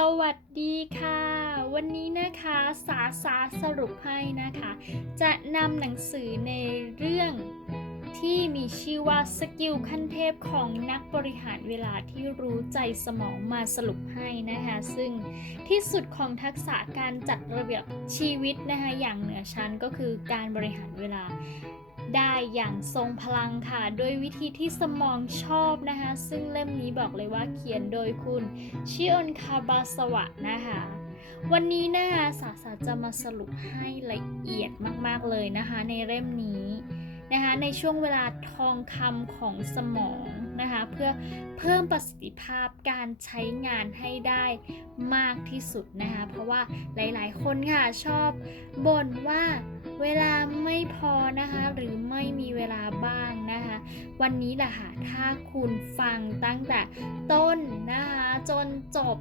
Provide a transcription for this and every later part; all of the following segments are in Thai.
สวัสดีค่ะ วันนี้นะคะสาสาสรุปให้นะคะ จะนำหนังสือในเรื่องที่มีชื่อว่าสกิลขั้นเทพของนักบริหารเวลาที่รู้ใจสมองมาสรุปให้นะคะ ซึ่งที่สุดของทักษะการจัดระเบียบชีวิตนะคะอย่างเหนือชั้นก็คือการบริหารเวลา ได้อย่างทรงพลังค่ะ โดยวิธีที่สมองชอบนะคะ ซึ่งเล่มนี้บอกเลยว่าเขียนโดยคุณชิออนคาบาสวะนะคะวันนี้นะคะสาสาจะมาสรุปให้ละเอียดมาก ๆ เลยนะคะ ในเล่มนี้ นะคะในช่วงเวลาทองคำของสมองนะคะเพื่อเพิ่มประสิทธิภาพการใช้งานให้ได้มากที่สุดนะคะเพราะว่าหลายๆ คนค่ะชอบบ่นว่าเวลาไม่พอนะคะหรือไม่มีเวลาบ้างนะคะวันนี้แหละค่ะถ้าคุณฟังตั้งแต่ต้นนะคะจนจบ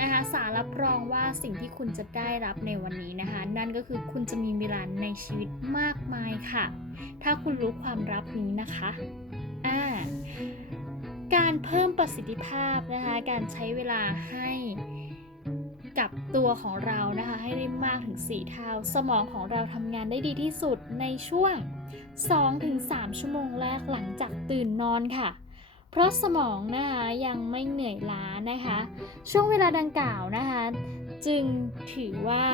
นะคะสารับรองว่าสิ่งที่คุณจะได้รับในวันนี้นะคะ นั่นก็คือคุณจะมีเวลาในชีวิตมากมายค่ะ ถ้าคุณรู้ความลับนี้นะคะอ่าการเพิ่มประสิทธิภาพนะคะ การใช้เวลาให้กับตัวของเรานะคะ ให้ได้มากถึง 4 เท่า สมองของเราทำงานได้ดีที่สุดในช่วง 2-3 ชั่วโมงแรกหลังจากตื่นนอนค่ะ เพราะสมองนะคะยังไม่เหนื่อยล้านะคะ ช่วงเวลาดังกล่าวนะคะ จึงถือว่า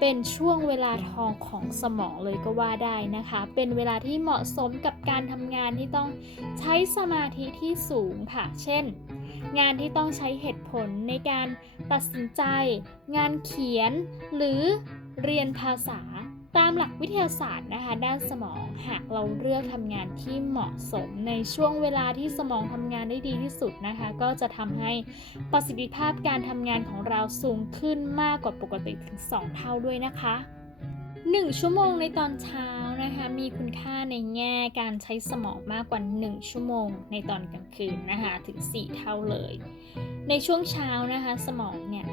เป็นช่วงเวลาทองของสมองเลยก็ว่าได้นะคะ เป็นเวลาที่เหมาะสมกับการทำงานที่ต้องใช้สมาธิที่สูงค่ะ เช่น งานที่ต้องใช้เหตุผลในการตัดสินใจ งานเขียนหรือเรียนภาษา ตามหลักวิทยาศาสตร์นะคะด้านสมองหากเราเลือกทำงานที่เหมาะสมในช่วงเวลาที่สมองทำงานได้ดีที่สุดนะคะ ก็จะทำให้ประสิทธิภาพการทำงานของเราสูงขึ้นมากกว่าปกติถึง 2 เท่าด้วยนะคะ 1 ชั่วโมงในตอนเช้านะคะมีคุณค่าในแง่การใช้สมองมากกว่า 1 ชั่วโมงในตอนกลางคืนนะคะถึง 4 เท่าเลย ในช่วงเช้านะคะสมองเนี่ย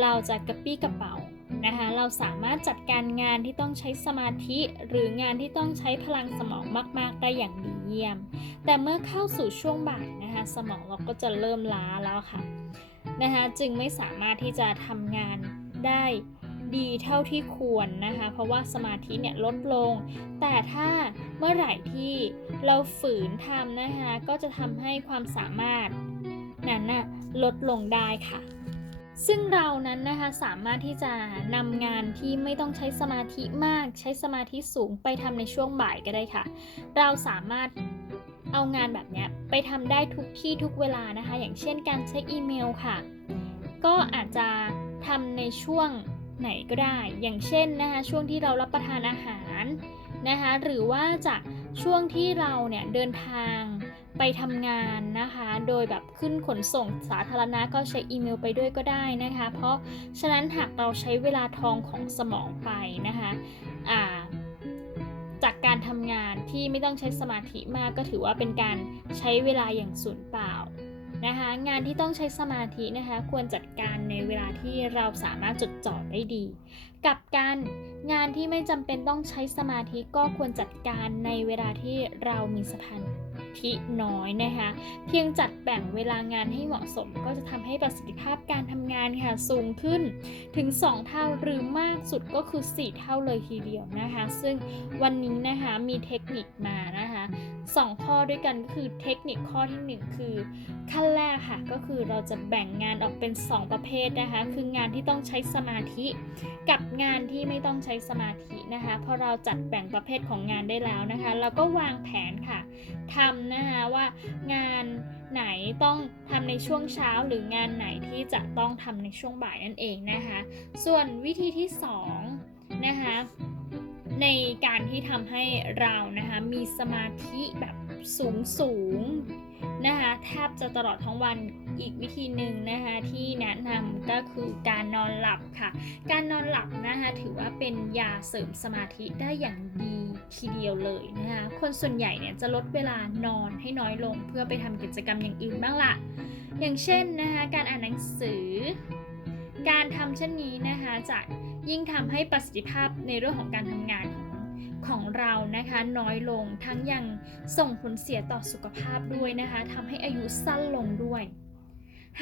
เราจะกระปี้กระเป๋า นะคะเราสามารถจัดการงานที่ต้องใช้สมาธิหรืองานที่ต้องใช้พลังสมองมาก ๆ ได้อย่างดีเยี่ยม แต่เมื่อเข้าสู่ช่วงบ่ายนะคะสมองเราก็จะเริ่มล้าแล้วค่ะนะคะจึงไม่สามารถที่จะทำงานได้ดีเท่าที่ควรนะคะ เพราะว่าสมาธิเนี่ยลดลง แต่ถ้าเมื่อไหร่ที่เราฝืนทำนะคะ ก็จะทำให้ความสามารถนั้นน่ะลดลงได้ค่ะ ซึ่งเรานั้นนะคะสามารถที่จะนำงานที่ไม่ต้องใช้สมาธิมาก ใช้สมาธิสูงไปทำในช่วงบ่ายก็ได้ค่ะ เราสามารถเอางานแบบนี้ไปทำได้ทุกที่ทุกเวลานะคะ อย่างเช่นการเช็คอีเมลค่ะ ก็อาจจะทำในช่วงไหนก็ได้ อย่างเช่นนะคะช่วงที่เรารับประทานอาหารนะคะ หรือว่าจะช่วงที่เราเนี่ยเดินทาง ไปทำงานนะคะ โดยแบบขึ้นขนส่งสาธารณะก็ใช้อีเมลไปด้วยก็ได้นะคะ เพราะฉะนั้นหากเราใช้เวลาทองของสมองไปนะคะอ่าจากการทำงานที่ไม่ต้องใช้สมาธิมากก็ถือว่าเป็นการใช้เวลาอย่างสูญเปล่านะคะ งานที่ต้องใช้สมาธินะคะ ควรจัดการในเวลาที่เราสามารถจดจ่อได้ดี กับการงานที่ไม่จำเป็นต้องใช้สมาธิก็ควรจัดการในเวลาที่เรามีสมา ธิน้อยนะคะ เพียงจัดแบ่งเวลางานให้เหมาะสม ก็จะทำให้ประสิทธิภาพการทำงานค่ะสูงขึ้นถึง 2 เท่าหรือมากสุดก็คือ 4 เท่าเลยทีเดียวนะคะ ซึ่งวันนี้นะคะมีเทคนิคมานะคะ สองข้อด้วยกันก็คือเทคนิคข้อที่ 1 คือขั้นแรกค่ะก็คือเราจะแบ่งงานออกเป็น 2 ประเภทนะคะ คืองานที่ต้องใช้สมาธิ กับงานที่ไม่ต้องใช้สมาธินะคะพอเราจัดแบ่งประเภทของงานได้แล้วนะคะเราก็วางแผนค่ะทำนะคะว่างานไหนต้องทำในช่วงเช้าหรืองานไหนที่จะต้องทำในช่วงบ่ายนั่นเองนะคะ ส่วนวิธีที่2นะคะ ในการที่ทำให้เรานะคะมีสมาธิแบบสูงสูงนะคะแทบจะตลอดทั้งวันอีกวิธีหนึ่งนะคะที่แนะนำก็คือการนอนหลับค่ะ การนอนหลับนะคะถือว่าเป็นยาเสริมสมาธิได้อย่างดีทีเดียวเลยนะคะคนส่วนใหญ่เนี่ยจะลดเวลานอนให้น้อยลงเพื่อไปทำกิจกรรมอย่างอื่นบ้างละอย่างเช่นนะคะการอ่านหนังสือ การทำเช่นนี้นะคะจะ ยิ่งทำให้ประสิทธิภาพในเรื่องของการทำงานของของเรานะคะน้อยลงทั้งยังส่งผลเสียต่อสุขภาพด้วยนะคะทำให้อายุสั้นลงด้วย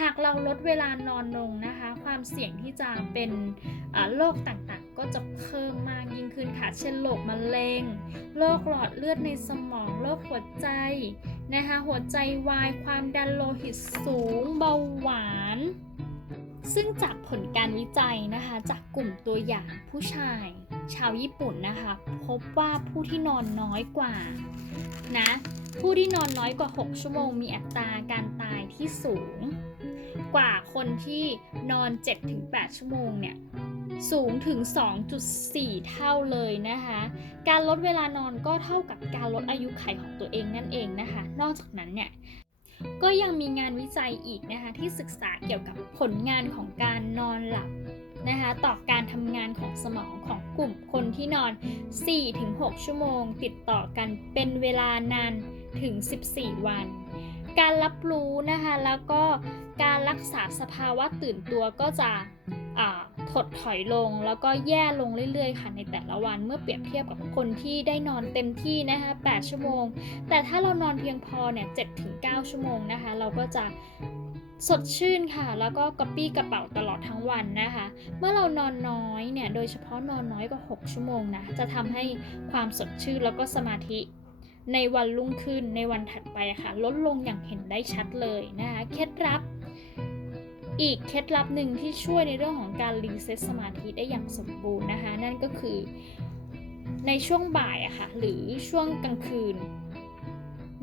หากเราลดเวลานอนลงนะคะ ความเสี่ยงที่จะเป็นโรคต่างๆ ก็จะเพิ่มมากยิ่งขึ้นค่ะ เช่นโรคมะเร็งโรคหลอดเลือดในสมองโรคหัวใจนะคะหัวใจวายความดันโลหิตสูง เบาหว ซึ่งจากผลการวิจัยนะคะ จากกลุ่มตัวอย่างผู้ชาย ชาวญี่ปุ่นนะคะ พบว่าผู้ที่นอนน้อยกว่านะผู้ที่นอนน้อยกว่า 6 ชั่วโมง มีอัตราการตายที่สูง กว่าคนที่นอน 7-8 ชั่วโมงเนี่ยสูงถึง 2.4 เท่าเลยนะคะ การลดเวลานอนก็เท่ากับการลดอายุไขของตัวเองนั่นเองนะคะ นอกจากนั้นเนี่ย ก็ยังมีงานวิจัยอีกนะคะที่ศึกษาเกี่ยวกับผลงานของการนอนหลับนะคะต่อการทำงานของสมองของกลุ่มคนที่นอน 4-6 ชั่วโมง ติดต่อกันเป็นเวลานานถึง 14 วัน การรับรู้นะคะแล้วก็การรักษาสภาวะตื่นตัวก็จะ ถดถอยลงแล้วก็แย่ลงเรื่อยๆ ค่ะในแต่ละวันเมื่อเปรียบเทียบกับคนที่ได้นอนเต็มที่นะคะ 8 ชั่วโมง แต่ถ้าเรานอนเพียงพอเนี่ย 7-9 ชั่วโมงนะคะ เราก็จะสดชื่นค่ะ แล้วก็กระปี้กระเป๋าตลอดทั้งวันนะคะ เมื่อเรานอนน้อยเนี่ย โดยเฉพาะนอนน้อยกว่า 6 ชั่วโมงนะ จะทำให้ความสดชื่นแล้วก็สมาธิในวันรุ่งขึ้นในวันถัดไปค่ะ ลดลงอย่างเห็นได้ชัดเลยนะคะ เคล็ดลับ อีกเคล็ดลับหนึ่งที่ช่วยในเรื่องของการรีเซ็ตสมาธิได้อย่างสมบูรณ์นะคะ นั่นก็คือในช่วงบ่ายอะค่ะหรือช่วงกลางคืน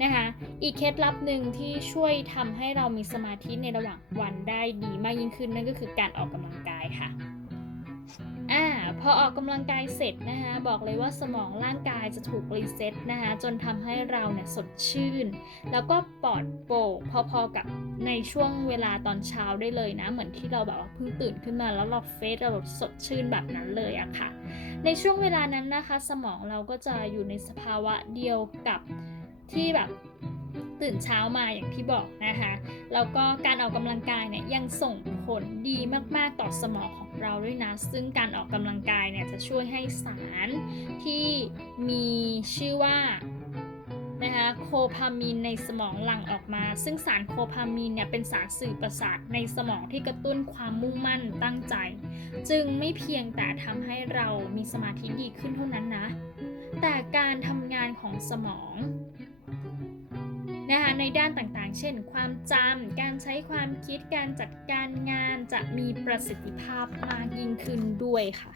นะคะอีกเคล็ดลับหนึ่งที่ช่วยทำให้เรามีสมาธิในระหว่างวันได้ดีมากยิ่งขึ้นนั่นก็คือการออกกำลังกายค่ะ อ่าพอออกกำลังกายเสร็จนะคะบอกเลยว่าสมองร่างกายจะถูกรีเซ็ตนะคะจนทำให้เราเนี่ยสดชื่น แล้วก็ปลอดโปร่งพอๆกับในช่วงเวลาตอนเช้าได้เลยนะ เหมือนที่เราแบบว่าเพิ่งตื่นขึ้นมาแล้วเราเฟซเราสดชื่นแบบนั้นเลยอะค่ะ ในช่วงเวลานั้นนะคะ สมองเราก็จะอยู่ในสภาวะเดียวกับที่แบบตื่นเช้ามาอย่างที่บอกนะคะ แล้วก็การออกกำลังกายเนี่ยยังส่งผลดีมาก ๆ ต่อสมองของ เราด้วยนะ ซึ่งการออกกำลังกายเนี่ยจะช่วยให้สารที่มีชื่อว่านะคะโคพามีนในสมองหลั่งออกมา ซึ่งสารโคพามีนเนี่ยเป็นสารสื่อประสาทในสมองที่กระตุ้นความมุ่งมั่นตั้งใจ จึงไม่เพียงแต่ทำให้เรามีสมาธิดีขึ้นเท่านั้นนะ แต่การทำงานของสมอง นะคะในด้านต่างๆ เช่น ความจำ การใช้ความคิด การจัดการงานจะมีประสิทธิภาพมากยิ่งขึ้นด้วยค่ะ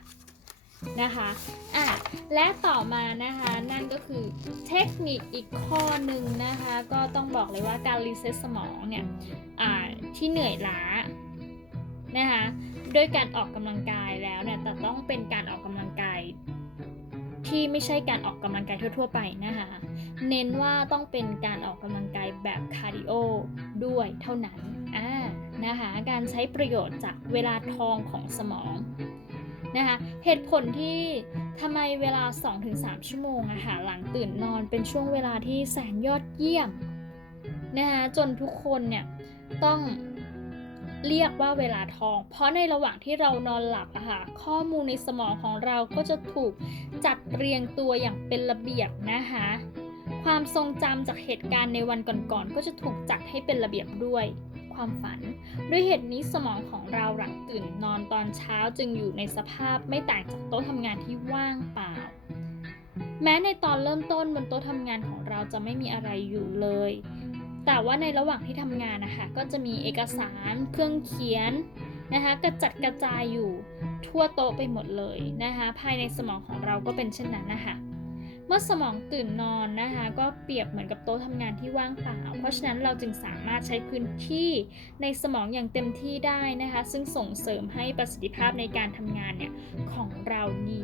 นะคะอะและต่อมานะคะนั่นก็คือเทคนิคอีกข้อหนึ่งนะคะก็ต้องบอกเลยว่าการรีเซ็ตสมองเนี่ยอ่าที่เหนื่อยล้านะคะด้วยการออกกำลังกายแล้วเนี่ยแต่ต้องเป็นการออกกำลัง ที่ไม่ใช่การออกกำลังกายทั่ว ๆ ไปนะคะ เน้นว่าต้องเป็นการออกกำลังกายแบบคาร์ดิโอด้วยเท่านั้นอ่านะคะการใช้ประโยชน์จากเวลาทองของสมองนะคะเหตุผลที่ทำไมเวลา 2-3 ชั่วโมงอะค่ะหลังตื่นนอนเป็นช่วงเวลาที่แสนยอดเยี่ยมนะคะจนทุกคนเนี่ยต้อง เรียกว่าเวลาทอง เพราะในระหว่างที่เรานอนหลับอะค่ะข้อมูลในสมองของเราก็จะถูกจัดเรียงตัวอย่างเป็นระเบียบนะคะความทรงจำจากเหตุการณ์ในวันก่อนๆก็จะถูกจัดให้เป็นระเบียบด้วยความฝัน ด้วยเหตุนี้สมองของเราหลังตื่นนอนตอนเช้าจึงอยู่ในสภาพไม่ต่างจากโต๊ะทำงานที่ว่างเปล่า แม้ในตอนเริ่มต้นบนโต๊ะทำงานของเราจะไม่มีอะไรอยู่เลย แต่ว่าในระหว่างที่ทำงานนะคะก็จะมีเอกสารเครื่องเขียนนะคะกระจัดกระจายอยู่ทั่วโต๊ะไปหมดเลยนะคะ ภายในสมองของเราก็เป็นเช่นนั้นนะคะ เมื่อสมองตื่นนอนนะคะ ก็เปรียบเหมือนกับโต๊ะทำงานที่ว่างเปล่า เพราะฉะนั้นเราจึงสามารถใช้พื้นที่ในสมองอย่างเต็มที่ได้นะคะ ซึ่งส่งเสริมให้ประสิทธิภาพในการทำงานเนี่ยของเราดี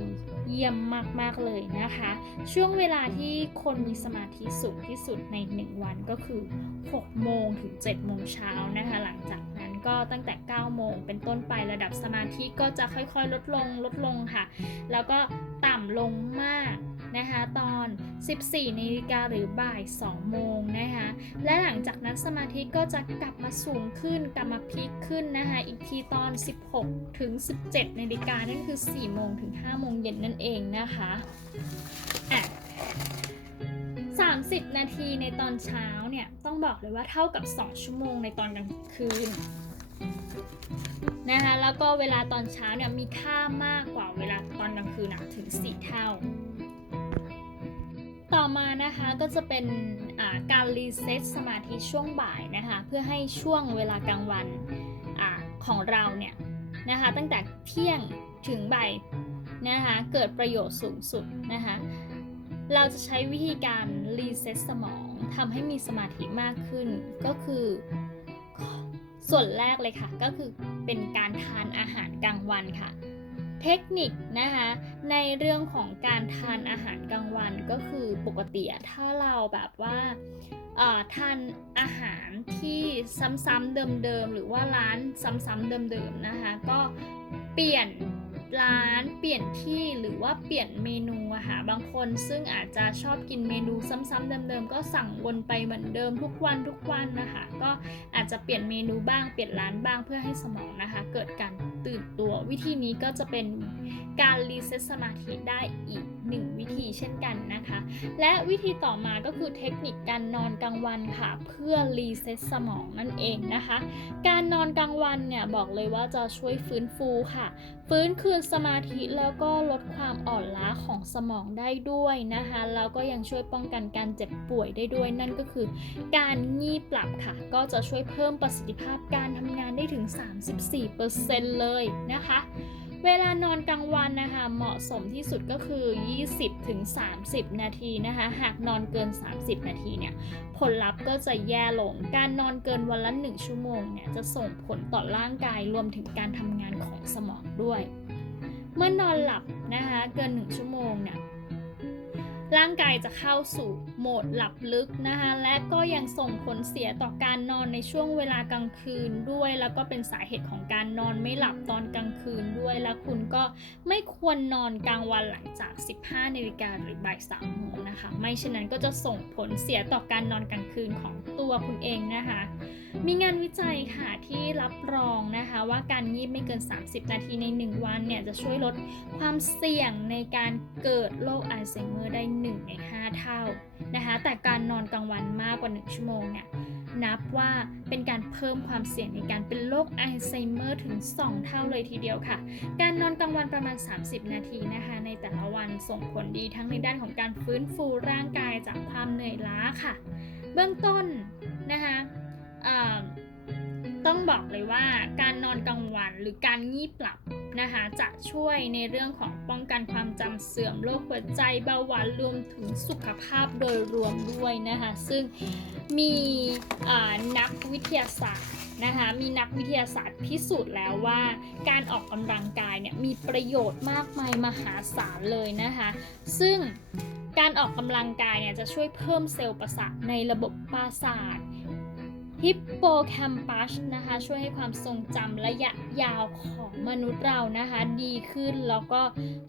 เยี่ยมมาก ๆ เลยนะคะ ช่วงเวลาที่คนมีสมาธิสูงที่สุดใน 1 วันก็คือ 6 โมงถึง 7 โมงเช้านะคะ หลังจากนั้นก็ตั้งแต่ 9 โมงเป็นต้นไประดับสมาธิก็จะค่อยๆ ลดลงลดลงค่ะ แล้วก็ต่ำลงมาก นะคะตอน 14นาฬิกาหรือบ่าย 2 โมงนะคะและหลังจากนั้นสมาธิก็จะกลับมาสูงขึ้นกลับมาพีคขึ้นนะคะอีกทีตอน 16 ถึง 17นาฬิกานั่นคือ 4 โมงถึง 5 โมงเย็นนั่นเองนะคะอะ30 นาทีในตอนเช้าเนี่ยต้องบอกเลยว่าเท่ากับ 2 ชั่วโมงในตอนกลางคืนนะคะแล้วก็เวลาตอนเช้าเนี่ยมีค่ามากกว่าเวลาตอนกลางคืนนะถึง 4 เท่า ต่อมานะคะก็จะเป็นการรีเซ็ตสมาธิช่วงบ่ายนะคะเพื่อให้ช่วงเวลากลางวันอของเราเนี่ยนะคะตั้งแต่เที่ยงถึงบ่ายนะคะเกิดประโยชน์สูงสุดนะคะเราจะใช้วิธีการรีเซ็ตสมองทำให้มีสมาธิมากขึ้น ก็คือส่วนแรกเลยค่ะ ก็คือเป็นการทานอาหารกลางวันค่ะ เทคนิคนะคะในเรื่องของการทานอาหารกลางวันก็คือปกติถ้าเราแบบว่าทานอาหารที่ซ้ำๆเดิมๆหรือว่าร้านซ้ำๆเดิมๆนะคะก็เปลี่ยนร้านเปลี่ยนที่หรือว่าเปลี่ยนเมนูอะค่ะบางคนซึ่งอาจจะชอบกินเมนูซ้ำๆเดิมๆก็สั่งวนไปเหมือนเดิมทุกวันทุกวันนะคะ ก็อาจจะเปลี่ยนเมนูบ้างเปลี่ยนร้านบ้างเพื่อให้สมองนะคะ เกิดการ ตื่นตัว วิธีนี้ก็จะเป็นการรีเซ็ตสมาธิได้อีกหนึ่งวิธีเช่นกันนะคะ และวิธีต่อมาก็คือเทคนิคการนอนกลางวันค่ะ เพื่อรีเซ็ตสมองนั่นเองนะคะ การนอนกลางวันเนี่ยบอกเลยว่าจะช่วยฟื้นฟูค่ะ ฟื้นคืนสมาธิแล้วก็ลดความอ่อนล้าของสมองได้ด้วยนะคะ แล้วก็ยังช่วยป้องกันการเจ็บป่วยได้ด้วยนั่นก็คือ การงีบหลับค่ะ ก็จะช่วยเพิ่มประสิทธิภาพการทำงานได้ถึง 34%เลยนะคะ เวลานอนกลางวันนะคะ เหมาะสมที่สุดก็คือ 20-30 นาทีนะคะ หากนอนเกิน 30 นาทีเนี่ย ผลลัพธ์ก็จะแย่ลง การนอนเกินวันละ 1 ชั่วโมงเนี่ย จะส่งผลต่อร่างกายรวมถึงการทำงานของสมองด้วย เมื่อนอนหลับนะคะ เกิน 1 ชั่วโมงเนี่ย ร่างกายจะเข้าสู่โหมดหลับลึกนะคะและก็ยังส่งผลเสียต่อการนอนในช่วงเวลากลางคืนด้วย แล้วก็เป็นสาเหตุของการนอนไม่หลับตอนกลางคืนด้วย และคุณก็ไม่ควรนอนกลางวันหลังจาก 15นาฬิกาหรือบ่าย3โมงนะคะ ไม่เช่นนั้นก็จะส่งผลเสียต่อการนอนกลางคืนของตัวคุณเองนะคะ มีงานวิจัยค่ะที่รับรองนะคะว่าการงีบไม่เกิน 30 นาทีใน 1 วันเนี่ยจะช่วยลดความเสี่ยงในการเกิดโรคอัลไซเมอร์ได้ 1 ใน 5 เท่านะคะแต่การนอนกลางวันมากกว่า 1 ชั่วโมงเนี่ยนับว่าเป็นการเพิ่มความเสี่ยงในการเป็นโรคอัลไซเมอร์ถึง 2 เท่าเลยทีเดียวค่ะ การนอนกลางวันประมาณ 30 นาทีนะคะ ในแต่ละวันส่งผลดีทั้งในด้านของการฟื้นฟูร่างกายจากความเหนื่อยล้าค่ะ เบื้องต้นนะคะ ต้องบอกเลยว่าการนอนกลางวันหรือการงีบหลับนะคะจะช่วยในเรื่องของป้องกันความจำเสื่อมโรคหัวใจเบาหวานรวมถึงสุขภาพโดยรวมด้วยนะคะซึ่งมีนักวิทยาศาสตร์นะคะมีนักวิทยาศาสตร์พิสูจน์แล้วว่า การออกกำลังกายเนี่ยมีประโยชน์มากมายมหาศาลเลยนะคะซึ่งการออกกำลังกายเนี่ยจะช่วยเพิ่มเซลล์ประสาทในระบบประสาท ฮิปโปแคมปัสนะคะ ช่วยให้ความทรงจำระยะยาวของมนุษย์เรานะคะ ดีขึ้นแล้วก็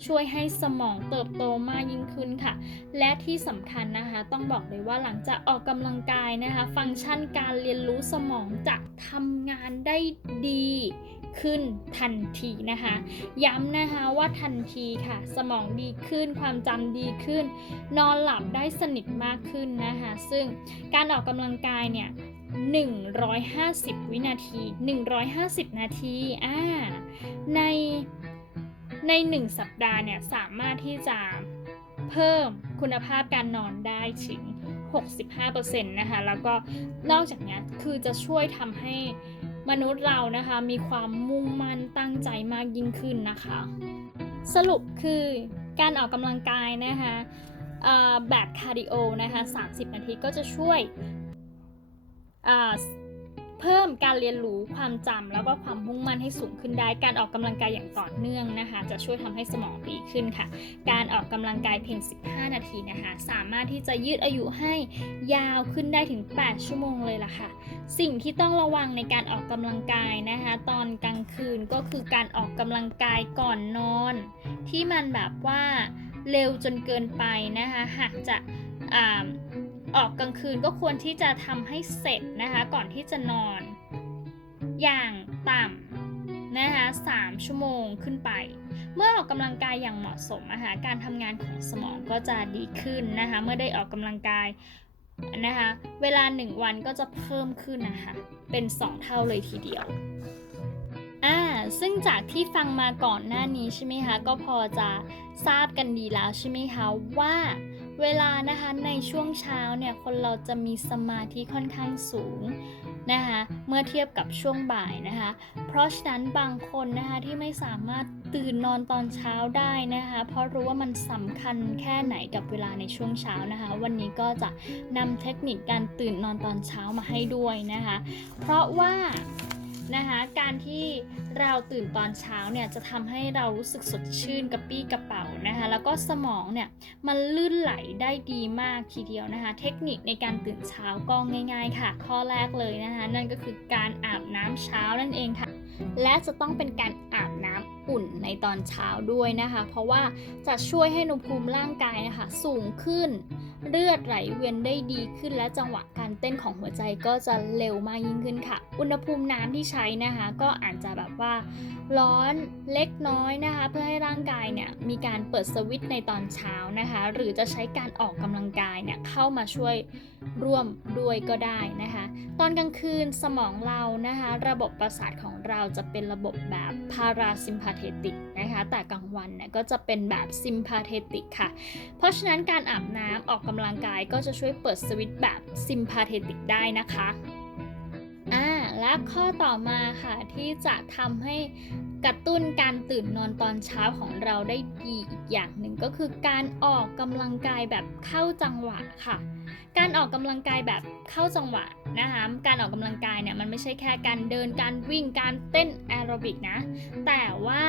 ช่วยให้สมองเติบโตมากยิ่งขึ้นค่ะ และที่สำคัญนะคะ ต้องบอกเลยว่าหลังจากออกกำลังกายนะคะ ฟังก์ชันการเรียนรู้สมองจะทำงานได้ดีขึ้นทันทีนะคะ ย้ำนะคะว่าทันทีค่ะ สมองดีขึ้น ความจำดีขึ้น นอนหลับได้สนิทมากขึ้นนะคะ ซึ่งการออกกำลังกายเนี่ย 150 วินาที 150 นาทีอ่าในใน 1 สัปดาห์เนี่ยสามารถที่จะเพิ่มคุณภาพการนอนได้ถึง 65%นะคะ แล้วก็นอกจากนี้คือจะช่วยทำให้มนุษย์เรานะคะมีความมุ่งมั่นตั้งใจมากยิ่งขึ้นนะคะ สรุปคือการออกกำลังกายนะคะแบบคาร์ดิโอนะคะ 30 นาทีก็จะช่วย เพิ่มการเรียนรู้ความจำแล้วก็ความมุ่งมั่นให้สูงขึ้นได้ การออกกำลังกายอย่างต่อเนื่องนะคะ จะช่วยทำให้สมองดีขึ้นค่ะ การออกกำลังกายเพียง 15 นาทีนะคะ สามารถที่จะยืดอายุให้ยาวขึ้นได้ถึง 8 ชั่วโมงเลยล่ะค่ะ สิ่งที่ต้องระวังในการออกกำลังกายนะคะ ตอนกลางคืนก็คือการออกกำลังกายก่อนนอน ที่มันแบบว่าเร็วจนเกินไปนะคะ หากจะอา ออกกลางคืนก็ควรที่จะทำให้เสร็จนะคะก่อนที่จะนอน อย่างต่ำนะคะ3ชั่วโมงขึ้นไป เมื่อออกกำลังกายอย่างเหมาะสมนะคะการทำงานของสมองก็จะดีขึ้นนะคะเมื่อได้ออกกำลังกายนะคะเวลา 1 วันก็จะเพิ่มขึ้นนะคะเป็น 2 เท่าเลยทีเดียวอ่าซึ่งจากที่ฟังมาก่อนหน้านี้ใช่ไหมคะก็พอจะทราบกันดีแล้วใช่ไหมคะว่า เวลานะคะในช่วงเช้าเนี่ยคนเราจะมีสมาธิค่อนข้างสูงนะคะเมื่อเทียบกับช่วงบ่ายนะคะเพราะฉะนั้นบางคนนะคะที่ไม่สามารถตื่นนอนตอนเช้าได้นะคะเพราะรู้ว่ามันสำคัญแค่ไหนกับเวลาในช่วงเช้านะคะ วันนี้ก็จะนำเทคนิคการตื่นนอนตอนเช้ามาให้ด้วยนะคะเพราะว่า นะคะการที่เราตื่นตอนเช้าเนี่ยจะทำให้เรารู้สึกสดชื่นกระปี้กระเป๋านะคะแล้วก็สมองเนี่ยมันลื่นไหลได้ดีมากทีเดียวนะคะเทคนิคในการตื่นเช้าก็ง่าย ๆ ค่ะ ข้อแรกเลยนะคะนั่นก็คือการอาบน้ำเช้านั่นเองค่ะ และจะต้องเป็นการอาบน้ำ อุ่นในตอนเช้าด้วยนะคะ เพราะว่าจะช่วยให้อุณหภูมิร่างกายนะคะสูงขึ้น เลือดไหลเวียนได้ดีขึ้น และจังหวะการเต้นของหัวใจก็จะเร็วมากยิ่งขึ้นค่ะ อุณหภูมิน้ำที่ใช้นะคะ ก็อาจจะแบบว่าร้อนเล็กน้อยนะคะ เพื่อให้ร่างกายเนี่ยมีการเปิดสวิตช์ในตอนเช้านะคะ หรือจะใช้การออกกำลังกายเนี่ยเข้ามาช่วยร่วมด้วยก็ได้นะคะ ตอนกลางคืนสมองเรานะคะ ระบบประสาทของเราจะเป็นระบบแบบพาราซิมพัาเทติกนะคะ แต่กลางวันเนี่ยก็จะเป็นแบบซิมพาเทติกค่ะ เพราะฉะนั้นการอาบน้ำออกกำลังกายก็จะช่วยเปิดสวิตช์แบบซิมพาเทติกได้นะคะอ่าและข้อต่อมาค่ะที่จะทำให้กระตุ้นการตื่นนอนตอนเช้าของเราได้ดีอีกอย่างหนึ่งก็คือการออกกำลังกายแบบเข้าจังหวะค่ะ การออกกำลังกายแบบเข้าจังหวะนะคะ การออกกำลังกายเนี่ยมันไม่ใช่แค่การเดิน การวิ่ง การเต้นแอโรบิกนะ แต่ว่า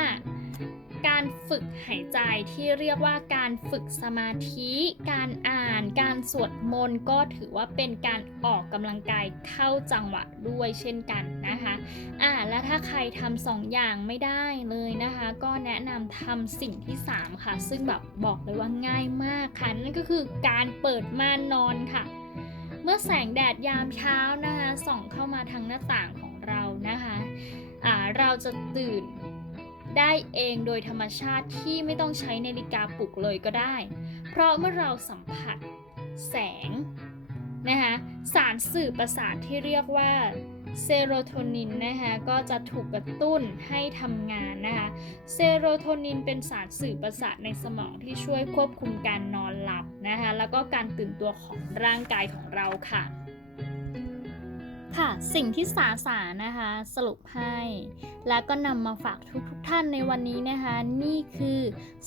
การฝึกหายใจที่เรียกว่าการฝึกสมาธิ การอ่าน การสวดมนต์ก็ถือว่าเป็นการออกกำลังกายเข้าจังหวะด้วยเช่นกันนะคะอ่าแล้วถ้าใครทำสองอย่างไม่ได้เลยนะคะ ก็แนะนำทำสิ่งที่ 3 ค่ะ ซึ่งแบบบอกเลยว่าง่ายมากค่ะนั่นก็คือการเปิดม่านนอนค่ะ เมื่อแสงแดดยามเช้านะคะส่องเข้ามาทางหน้าต่างของเรานะคะอ่าเราจะตื่น ได้เองโดยธรรมชาติที่ไม่ต้องใช้นาฬิกาปลุกเลยก็ได้ เพราะเมื่อเราสัมผัสแสงนะคะสารสื่อประสาทที่เรียกว่าเซโรโทนินนะคะก็จะถูกกระตุ้นให้ทำงานนะคะเซโรโทนินเป็นสารสื่อประสาทในสมองที่ช่วยควบคุมการนอนหลับนะคะแล้วก็การตื่นตัวของร่างกายของเราค่ะ ค่ะ สิ่งที่สาสานะคะสรุปให้ และก็นำมาฝากทุกทท่านในวันนี้นะคะ นี่คือ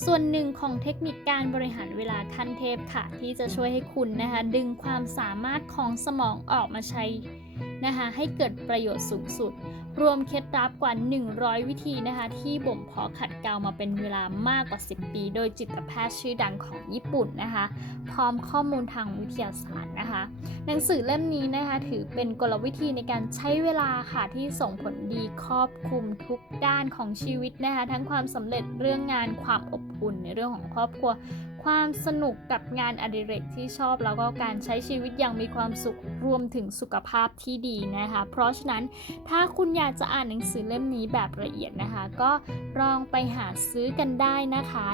ส่วนหนึ่งของเทคนิคการบริหารเวลาขั้นเทพค่ะ ที่จะช่วยให้คุณนะคะ ดึงความสามารถของสมองออกมาใช้ นะคะให้เกิดประโยชน์สูงสุด รวมเคล็ดลับกว่า 100 วิธีนะคะที่บ่มเพาะขัดเกลามาเป็นเวลามากกว่า 10 ปี โดยจิตแพทย์ชื่อดังของญี่ปุ่นนะคะพร้อมข้อมูลทางวิทยาศาสตร์นะคะหนังสือเล่มนี้นะคะถือเป็นกลวิธีในการใช้เวลาค่ะที่ส่งผลดีครอบคลุมทุกด้านของชีวิตนะคะทั้งความสำเร็จเรื่องงานความอบอุ่นในเรื่องของครอบครัว ความสนุกกับงานอดิเรกที่ชอบแล้วก็การใช้ชีวิตอย่างมีความสุขรวมถึงสุขภาพที่ดีนะคะ เพราะฉะนั้นถ้าคุณอยากจะอ่านหนังสือเล่มนี้แบบละเอียดนะคะ ก็ลองไปหาซื้อกันได้นะคะ